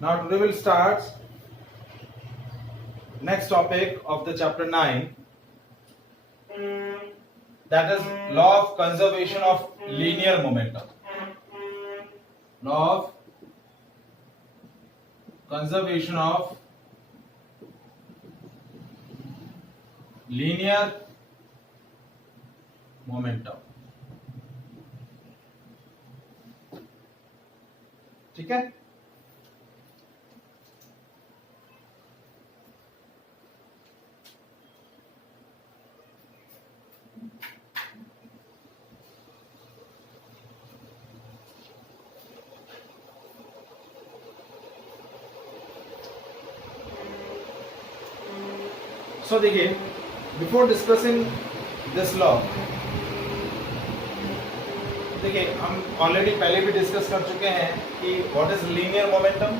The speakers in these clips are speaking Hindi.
Now today we'll start next topic of the chapter 9, that is law of conservation of linear momentum. Law of conservation of linear momentum. ठीक है? So देखिए, before discussing this law, देखिए हम ऑलरेडी पहले भी डिस्कस कर चुके हैं कि what is linear momentum.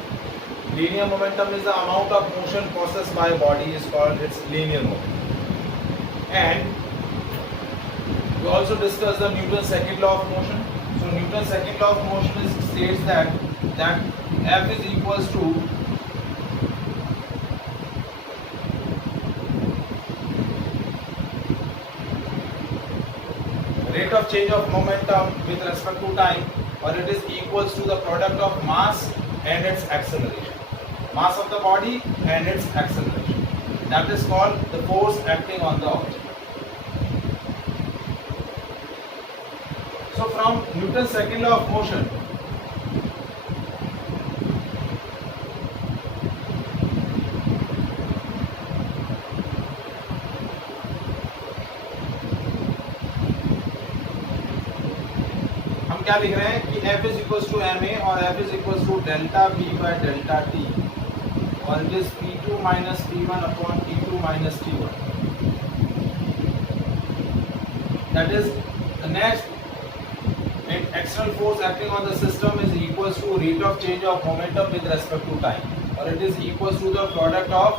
Linear momentum is the amount of motion processed by body is called its linear momentum. And we also discussed the Newton's second law of motion. So Newton's second law of motion states that F is equals to rate of change of momentum with respect to time, or it is equals to the product of mass and its acceleration. Mass of the body and its acceleration. That is called the force acting on the object. So from Newton's second law of motion, हम क्या लिख रहे हैं कि F is equals to ma और F is equals to delta V by delta t, और it is P2 minus P1 upon T2 minus T1. That is the next external force acting on the system is equals to rate of change of momentum with respect to time, or it is equals to the product of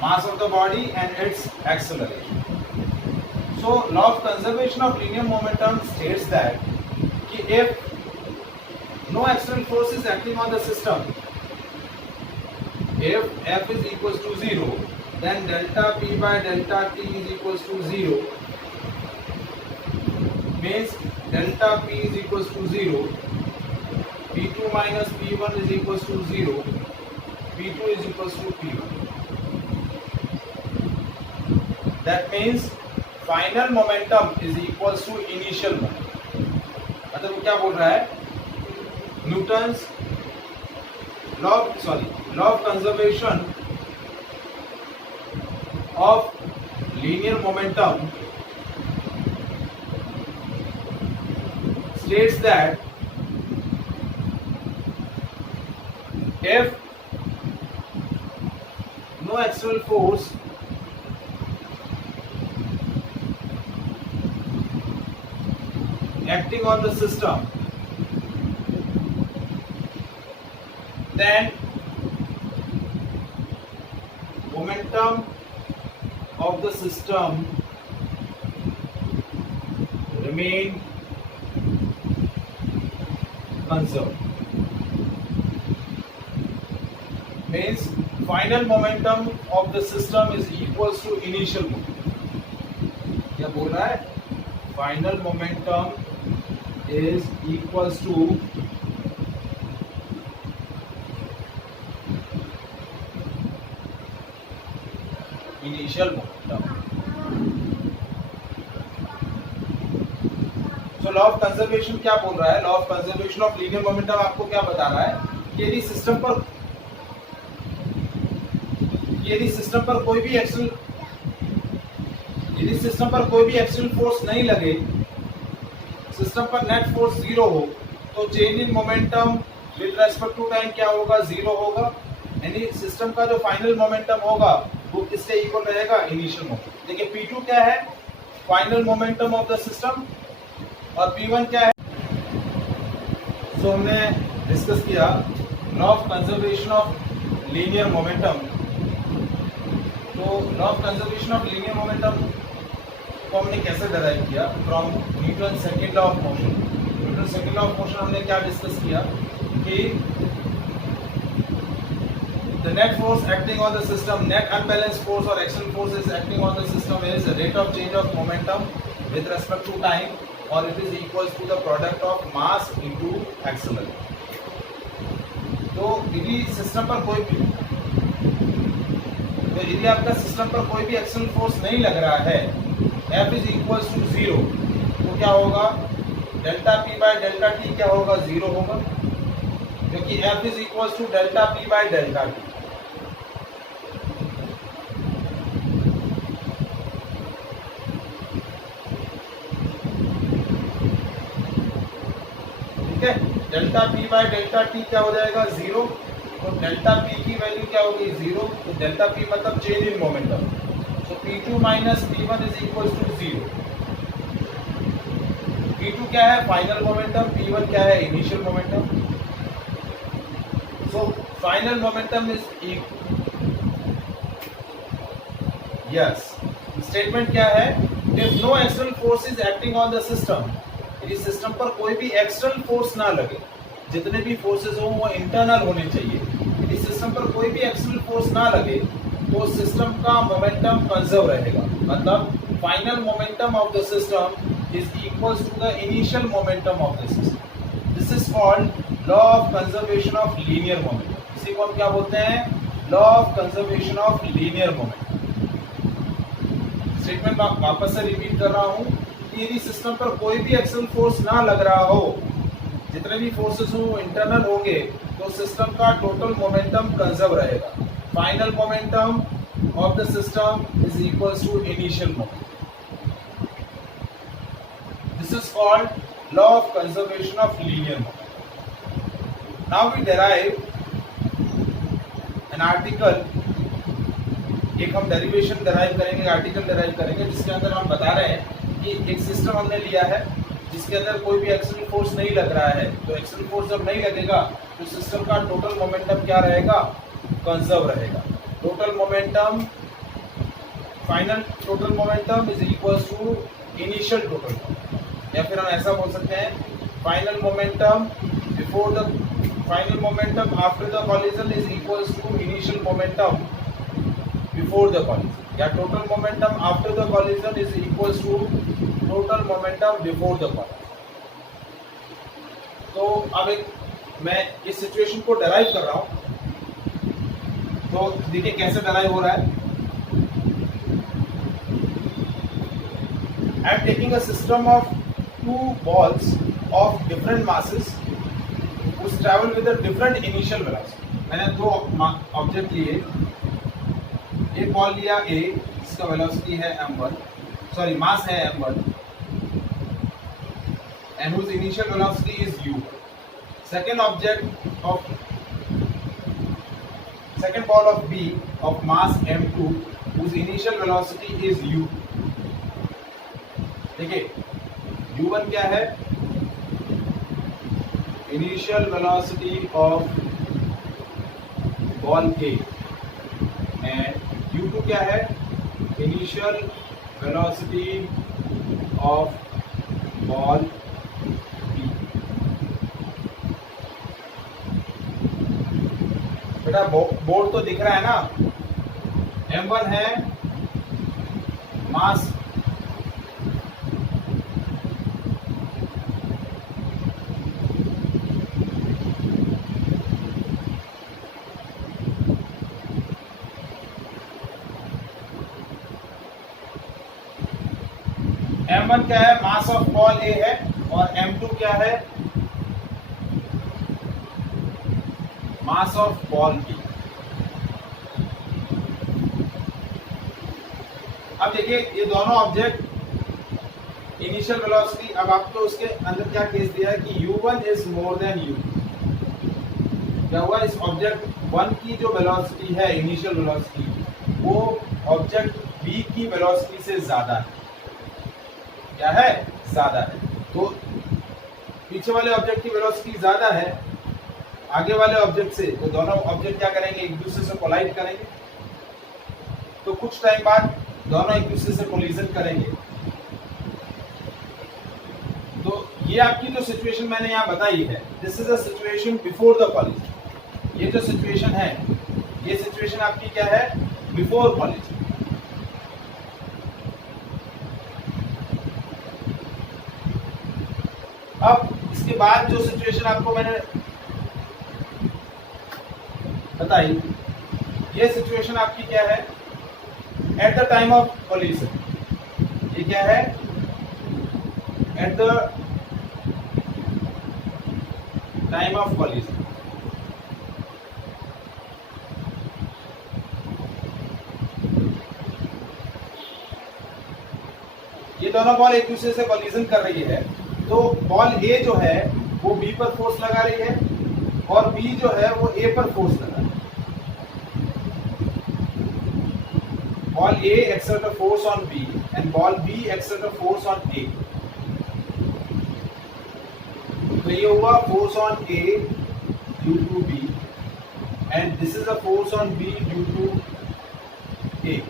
mass of the body and its acceleration. So law of conservation of linear momentum states that if no external force is acting on the system, if F is equals to 0, then delta P by delta t is equals to 0. Means delta P is equals to 0, P2 minus P1 is equals to 0, P2 is equals to P1. That means final momentum is equals to initial momentum. मतलब वो क्या बोल रहा है? Newton's law of conservation of linear momentum states that if no external force acting on the system, then momentum of the system remain conserved. Means final momentum of the system is equals to initial momentum. क्या बोल रहा है? Final momentum is equals to initial momentum. So law of conservation क्या बोल रहा है? Law of conservation of linear momentum आपको क्या बता रहा है कि यदि सिस्टम पर कोई भी एक्सटर्नल फोर्स नहीं लगे, सिस्टम पर नेट फोर्स 0 हो, तो change in momentum with respect to time क्या होगा? 0 होगा. यानी सिस्टम का जो फाइनल मोमेंटम होगा वो किससे इक्वल रहेगा? Initial momentum. देखिए P2 क्या है? Final momentum of the system, और P1 क्या है? तो हमने डिस्कस किया law of conservation of linear momentum. तो law of conservation of linear momentum को हमने कैसे डिराइव किया? From Newton second law of motion. Newton second law of motion हमने क्या डिस्कस किया कि the net force acting on the system, net unbalanced force or axial force is acting on the system is the rate of change of momentum with respect to time, or it is equals to the product of mass into acceleration. तो यदि सिस्टम पर कोई भी यदि आपका सिस्टम पर कोई भी एक्सटर्नल फोर्स नहीं लग रहा है, F इज इक्वल्स टू 0, तो क्या होगा, delta P by delta T क्या होगा, 0 होगा, क्योंकि F is equals to delta P by delta T। ठीक है, delta P by delta T क्या हो जाएगा, 0, तो डेल्टा P की वैल्यू क्या होगी, 0, तो डेल्टा P मतलब चेंज इन मोमेंटम, तो P2 minus P1 is equals to 0। P2 क्या है, फाइनल मोमेंटम, P1 क्या है, initial momentum. So final momentum is yes, statement क्या है, if no external force is acting on the system, यदि सिस्टम पर कोई भी एक्सटर्नल फोर्स ना लगे, जितने भी फोर्सेस हो वो इंटरनल होने चाहिए, यदि सिस्टम पर कोई भी एक्सटर्नल फोर्स ना लगे तो सिस्टम का मोमेंटम कंजर्व रहेगा, मतलब final momentum of the system is equals to the initial momentum of the system. This is called law of conservation of linear momentum. इसी को हम क्या बोलते हैं, law of conservation of linear momentum. Statement वापस से रिपीट कर रहा हूं कि यदि सिस्टम पर कोई भी एक्सटर्नल फोर्स ना लग रहा हो, जितने भी फोर्सेस हो वो इंटरनल होंगे, तो सिस्टम का टोटल मोमेंटम कंजर्व रहेगा। Final momentum of the system is equals to initial momentum. This is called law of conservation of linear momentum. Now we derive an article, एक हम डेरिवेशन डेराइव करेंगे, आर्टिकल डेराइव करेंगे, जिसके अंदर हम बता रहे हैं कि एक सिस्टम हमने लिया है जिसके अंदर कोई भी एक्सटर्नल फोर्स नहीं लग रहा है, तो एक्सटर्नल फोर्स जब नहीं लगेगा तो सिस्टम का टोटल मोमेंटम क्या रहेगा, कंजर्व रहेगा। Total momentum, final total momentum is equals to initial total momentum, या फिर हम ऐसा बोल सकते हैं final momentum before the final momentum after the collision is equals to initial momentum before the collision, या total momentum after the collision is equals to total momentum before the collision. तो अब एक मैं इस सिचुएशन को डेराइव कर रहा हूं, तो देखिए कैसे डेराइव हो रहा है। I am taking a system of two balls of different masses which travel with a different initial velocity। मैंने दो ऑब्जेक्ट लिए, एक बॉल लिया A, इसका वेलोसिटी है m1, सॉरी मास है m1, and whose initial velocity is u। Second ball of B of mass m2 whose initial velocity is u। देखिए u1 क्या है, initial velocity of ball A, and u2 क्या है, initial velocity of ball B। बेटा बोर्ड तो दिख रहा है ना, m1 है मास, m1 क्या है, मास ऑफ बॉल A है, और m2 क्या है, मास ऑफ बॉल B। अब देखिए ये दोनों ऑब्जेक्ट इनिशियल वेलोसिटी, अब आपको उसके अंदर क्या केस दिया है कि u1 is more than u2। क्या हुआ, इस ऑब्जेक्ट 1 की जो वेलोसिटी है, इनिशियल वेलोसिटी, वो ऑब्जेक्ट B की वेलोसिटी से ज्यादा है। क्या है, ज्यादा है। तो पीछे वाले ऑब्जेक्ट की वेलोसिटी ज्यादा है आगे वाले ऑब्जेक्ट से, तो दोनों ऑब्जेक्ट क्या करेंगे, एक दूसरे से कोलाइड करेंगे। तो कुछ टाइम बाद दोनों एक दूसरे से कोलिजन करेंगे। तो ये आपकी जो सिचुएशन मैंने यहाँ बताई है, this is a situation before the collision. ये जो सिचुएशन है, ये सिचुएशन आपकी क्या है, बिफोर कॉलिजन। अब इसके बाद जो सिचुएशन आपको मैंने बताई, ये सिचुएशन आपकी क्या है, at the time of collision. ये क्या है, at the time of collision. ये दोनों बॉल एक दूसरे से कॉलिजन कर रही है, तो बॉल ए जो है वो बी पर फोर्स लगा रही है और बी जो है वो ए पर फोर्स लगा रही है। Ball A exert a force on B and ball B exert a force on A. तो ये हुआ force on A due to B and this is a force on B due to A.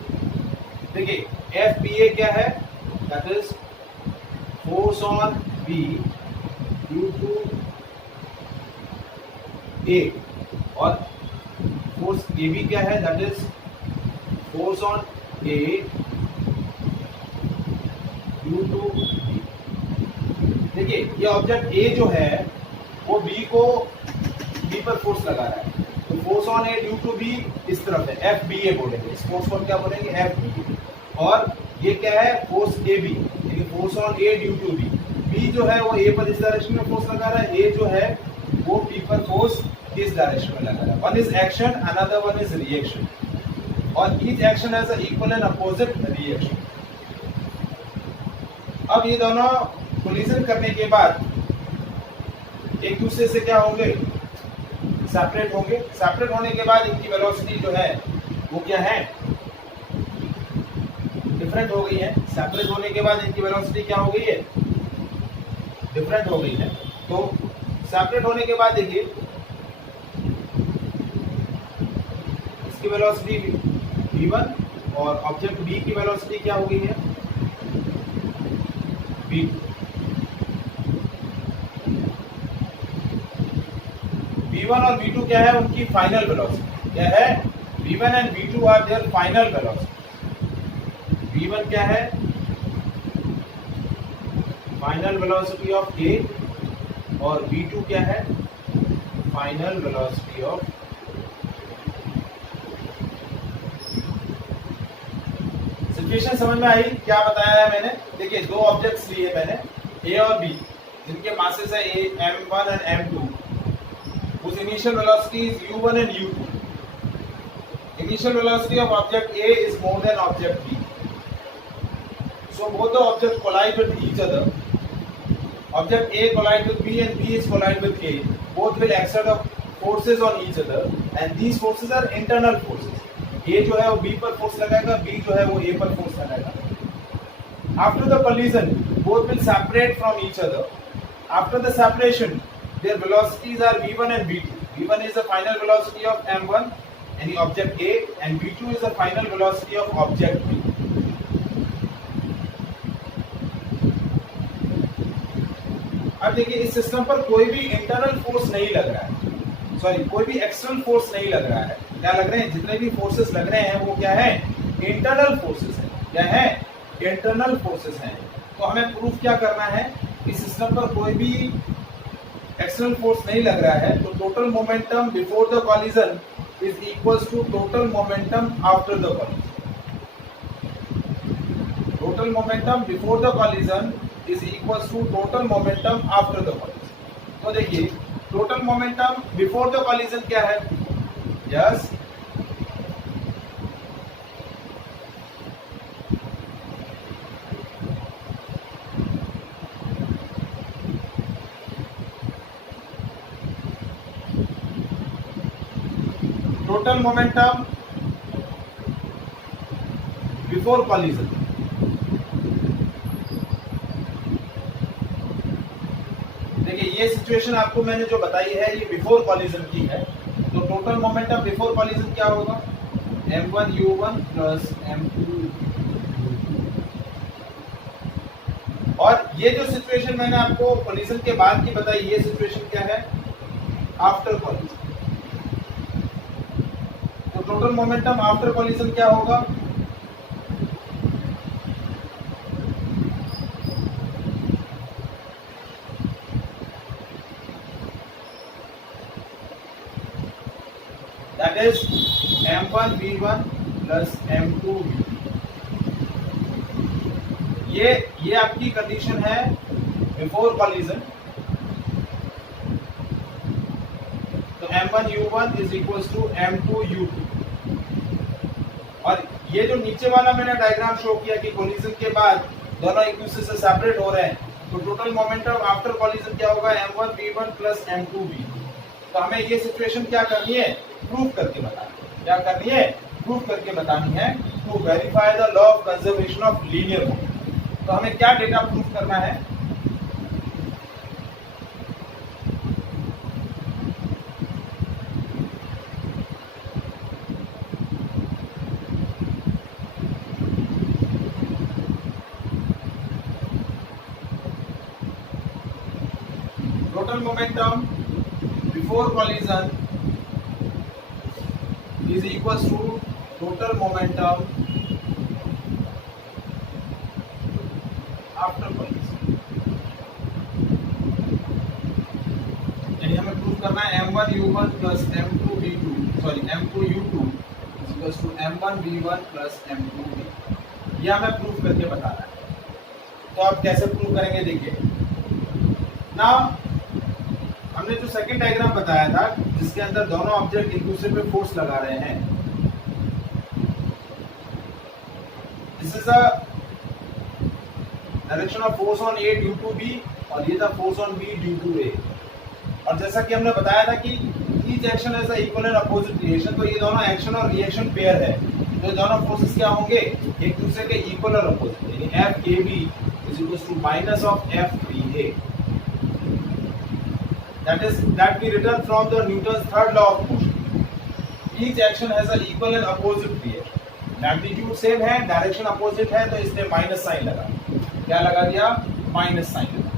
देखिए FBA क्या है? That is force on B due to A और force AB क्या है? That is force on A due to B। देखिए ये ऑब्जेक्ट A जो है वो B को B पर फोर्स लगा रहा है, तो force on A due to B इस तरफ है, FBA बोलेंगे, इस फोर्स को क्या बोलेंगे, FBA। और ये क्या है, फोर्स AB, यानी force on A due to B। B जो है वो A पर इस डायरेक्शन में फोर्स लगा रहा है, A जो है वो B पर फोर्स इस डायरेक्शन में लगा रहा है। One is action, another one is reaction, और each action has an equal and opposite reaction। अब ये दोनों कोलिजन करने के बाद एक दूसरे से क्या होंगे, सेपरेट होंगे। सेपरेट होने के बाद इनकी वेलोसिटी जो है वो क्या है, डिफरेंट हो गई है। सेपरेट होने के बाद इनकी वेलोसिटी क्या हो गई है, डिफरेंट हो गई है। तो सेपरेट होने के बाद देखिए इसकी वेलोसिटी v1 और ऑब्जेक्ट B की वेलोसिटी क्या हो गई है, v2। v1 और v2 क्या है, उनकी फाइनल वेलोसिटी क्या है, v1 and v2 are their final velocity. v1 क्या है, फाइनल वेलोसिटी ऑफ A और v2 क्या है, फाइनल वेलोसिटी ऑफ। सिचुएशन समझ में आई, क्या बताया है मैंने। देखिए दो ऑब्जेक्ट्स लिए मैंने, A और B, जिनके मासेस है m1 and m2, whose initial velocity is u1 and u2. Initial velocity of object A is more than object B. So both the objects collide with each other. Object A collide with B and B is collide with A. Both will exert forces on each other and these forces are internal forces. A जो है वो B पर फोर्स लगाएगा, B जो है वो A पर फोर्स लगाएगा। After the collision, both will separate from each other. After the separation, their velocities are v1 and v2. v1 is the final velocity of m1 any object A and v2 is the final velocity of object B. अब देखिए इस सिस्टम पर कोई भी इंटरनल फोर्स नहीं लग रहा है, सॉरी कोई भी एक्सटर्नल फोर्स नहीं लग रहा है। क्या लग रहे हैं, जितने भी फोर्सेस लग रहे हैं वो क्या है, इंटरनल फोर्सेस है। क्या है, इंटरनल फोर्सेस हैं। तो हमें प्रूफ क्या करना है कि सिस्टम पर कोई भी एक्सटर्नल फोर्स नहीं लग रहा है, तो total momentum before the collision is equals to total momentum after the collision. Total momentum before the collision is equals to total momentum after the collision. तो देखिए total momentum before the collision क्या है, yes total momentum before collision. देखिए ये सिचुएशन आपको मैंने जो बताई है ये बिफोर कॉलिजन की है। तो टोटल मोमेंटम बिफोर कॉलिजन क्या होगा, m1 u1 plus m2 u2। और ये जो सिचुएशन मैंने आपको कोलिजन के बाद की बताई, ये सिचुएशन क्या है? After collision. तो टोटल मोमेंटम आफ्टर कोलिजन क्या होगा? That is m1v1 plus m2v2। ये आपकी कंडीशन है बिफोर कोलिजन। तो m1u1 is equal to m2u2। और ये जो नीचे वाला मैंने डायग्राम शो किया कि कोलिजन के बाद दोनों एक दूसरे से सेपरेट हो रहे हैं, तो टोटल मोमेंटम आफ्टर कोलिजन क्या होगा? m1v1 plus m2v2। तो हमें ये सिचुएशन क्या करनी है? प्रूव करके बतानी है। क्या करनी है? प्रूव करके बतानी है, to verify the law of conservation of linear momentum. तो हमें क्या डेटा प्रूव करना है? Total momentum before collision is equals to total momentum after collision। यानी हमें प्रूव करना है m1u1 plus m2v2 sorry m2u2 is equals to m1v1 plus m2v2। यह हमें प्रूव करके बताना है। तो आप कैसे प्रूव करेंगे? देखिए ना, हमने जो सेकंड डायग्राम बताया था जिसके अंदर दोनों ऑब्जेक्ट एक दूसरे पे फोर्स लगा रहे हैं, this is a direction of force on A due to B और ये था force on B due to A। और जैसा कि हमने बताया था कि each action has a equal and opposite reaction, तो ये दोनों एक्शन और रिएक्शन पेयर है, तो दोनों फोर्सेस क्या होंगे? एक दूसरे के इक्वल और अपोजिट, यानी FAB is equal to minus of FBA। that we return from the Newton's third law of motion। Each action has an equal and opposite reaction। Magnitude same है, डायरेक्शन अपोजिट है, तो इसने माइनस साइन लगा। क्या लगा दिया? माइनस साइन लगा।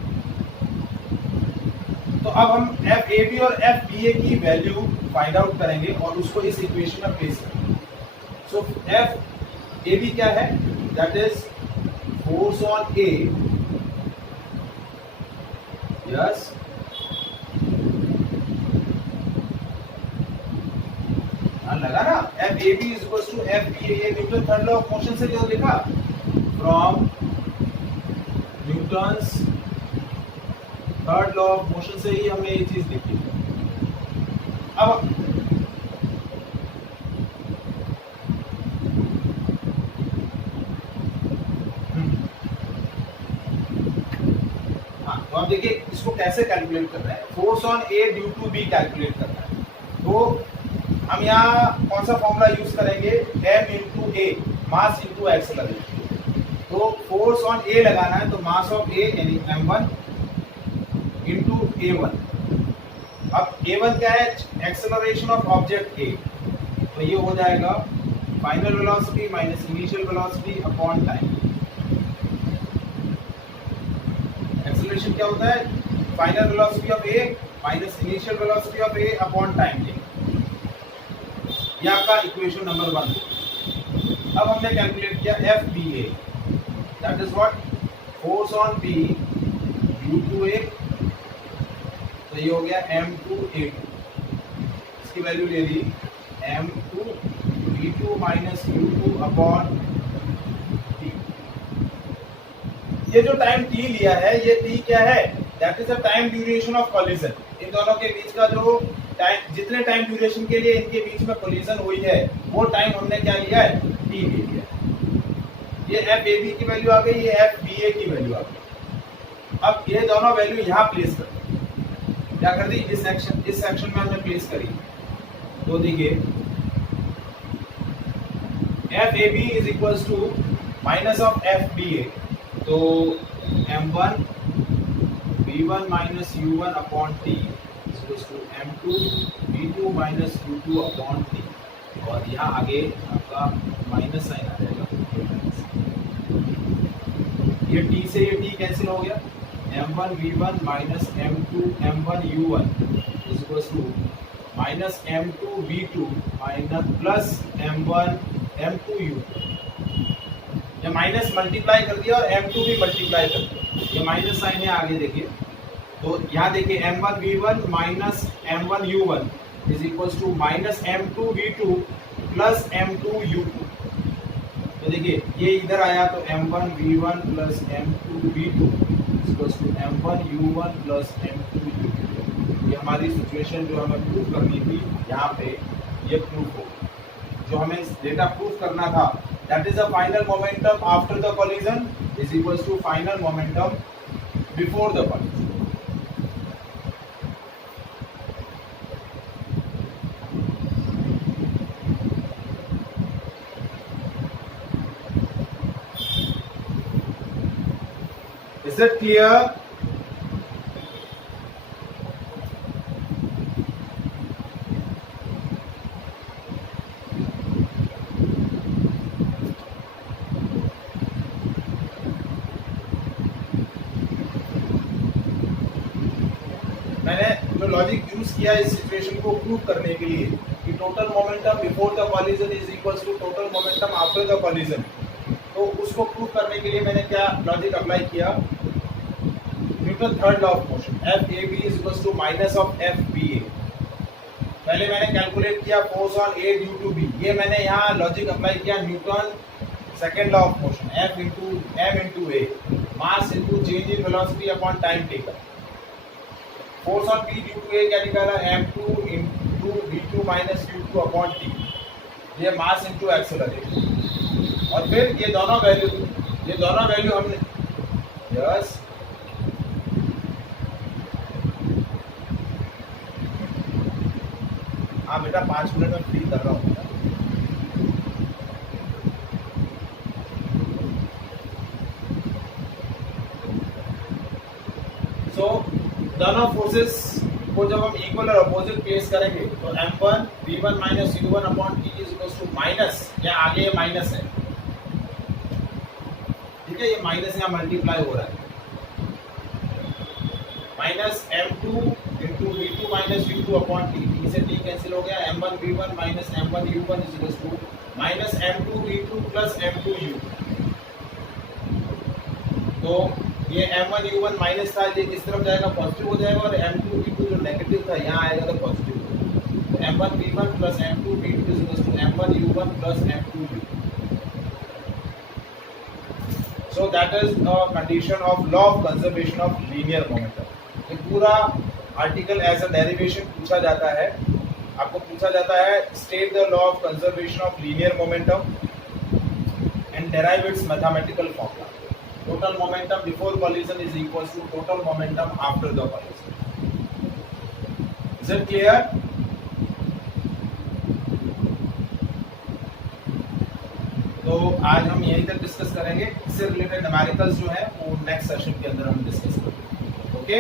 तो अब हम FAB और FBA की वैल्यू फाइंड आउट करेंगे और उसको इस इक्वेशन में प्लेस करेंगे। सो FAB क्या है? That is force on A, yes, लगा ना? FAB is equals to FBA। ये Newton third law of motion से जो लिखा, from Newton's third law of motion से ही हमने ये चीज लिखी। अब हाँ, तो आप देखिए इसको कैसे कैलकुलेट करना है। Force on A due to B calculate करना है, तो हम यहाँ कौन सा फॉर्मूला यूज करेंगे? m into a, mass into acceleration. तो फोर्स ऑन A लगाना है, तो मास ऑफ A यानी m1 इंटू A1। अब A1 क्या है? एक्सेलरेशन ऑफ ऑब्जेक्ट A, तो ये हो जाएगा final velocity minus initial velocity upon time. Acceleration क्या होता है? Final velocity of A minus initial velocity of A upon time. ये आपका इक्वेशन नंबर 1। अब हमने कैलकुलेट किया FBA, that is what? Force on B due to A, तो ये हो गया m2A2। इसकी वैल्यू ले ली m2v2 minus u2 upon t। ये जो टाइम t लिया है, ये t क्या है? That is the time duration of collision. इन दोनों के बीच का जो टाइम, जितने टाइम ड्यूरेशन के लिए इनके बीच में कोलिजन हुई है, वो टाइम हमने क्या लिया है? t ले लिया। ये FAB की वैल्यू आ गई, ये FBA की वैल्यू आ गई। अब ये दोनों वैल्यू यहाँ प्लेस कर दी। क्या कर दी? इस सेक्शन में हमने प्लेस करी। तो देखिए FAB is equals to minus of FBA, तो m1 v1 minus u1 upon t equals to m2 v2 minus u2 upon t, और यहाँ आगे आपका माइनस साइन आ जाएगा। ये t से ये t कैंसिल हो गया, m1 v1 minus m2 m1 u1 is equal to minus m2 v2 minus plus m1 m2 u2। ये माइनस मल्टीप्लाई कर दिया और m2 भी मल्टीप्लाई कर दिया, ये माइनस साइन है आगे देखिए। तो यहाँ देखिए m1 v1 minus m1 u1 is equal to minus m2 v2 plus m2 u2। तो देखिए ये इधर आया तो m1 v1 plus m2 v2 equals to m1 u1 plus m2 u2। ये हमारी सिचुएशन जो हमें प्रूव करनी थी यहाँ पे ये प्रूफ हो, जो हमें डेटा प्रूफ करना था, that is the final momentum after the collision is equals to final momentum before the collision. Is that clear? मैंने जो लॉजिक यूज किया इस सिचुएशन को प्रूव करने के लिए कि total momentum before the collision is equals to total momentum after the collision, तो उसको प्रूव करने के लिए मैंने क्या लॉजिक अप्लाई किया, Newton third law of motion, F A B is equals to minus of F B A. पहले मैंने कैलकुलेट किया force on A due to B, ये मैंने यहाँ लॉजिक अप्लाई किया Newton second law of motion, F into M into a, mass into change in velocity upon time taken. Force on B due to A क्या निकाला, m2 into v2 minus u2 upon t, ये मास इंटू एक्सेलरेशन। और फिर ये दोनों वैल्यू हमने यस हाँ बेटा 5 मिनट में फ्री कर रहा हूँ। सो दोनों फोर्सेस को जब हम इक्वल और अपोजिट प्लेस करेंगे तो m1 v1 minus u1 upon t is equal to minus, या आगे ये माइनस है, ठीक है, ये माइनस यहाँ मल्टीप्लाई हो रहा है, minus m2 into v2 minus u2 upon t, t से t कैंसिल हो गया, m1 v1 minus m1 u1 is equal to minus m2 v2 plus m2 u2। तो ये m1 u1 माइनस था, ये किस तरफ जाएगा, पॉजिटिव हो जाएगा, और m2 v2 जो नेगेटिव था यहाँ आएगा तो पॉजिटिव हो जाएगा। तो m1 v1 plus m2 v2 is equal to m1 u1 plus m2 u2। So that is a condition of law of conservation of linear momentum. ये पूरा आर्टिकल एज अ डेरिवेशन पूछा जाता है, आपको पूछा जाता है state the law of conservation of linear momentum and derive it's mathematical formula. Total momentum before collision is equals to total momentum after the collision. Is it clear? तो आज हम यहीं तक डिस्कस करेंगे, इससे रिलेटेड न्यूमेरिकल्स जो है वो नेक्स्ट सेशन के अंदर हम डिस्कस करेंगे। ओके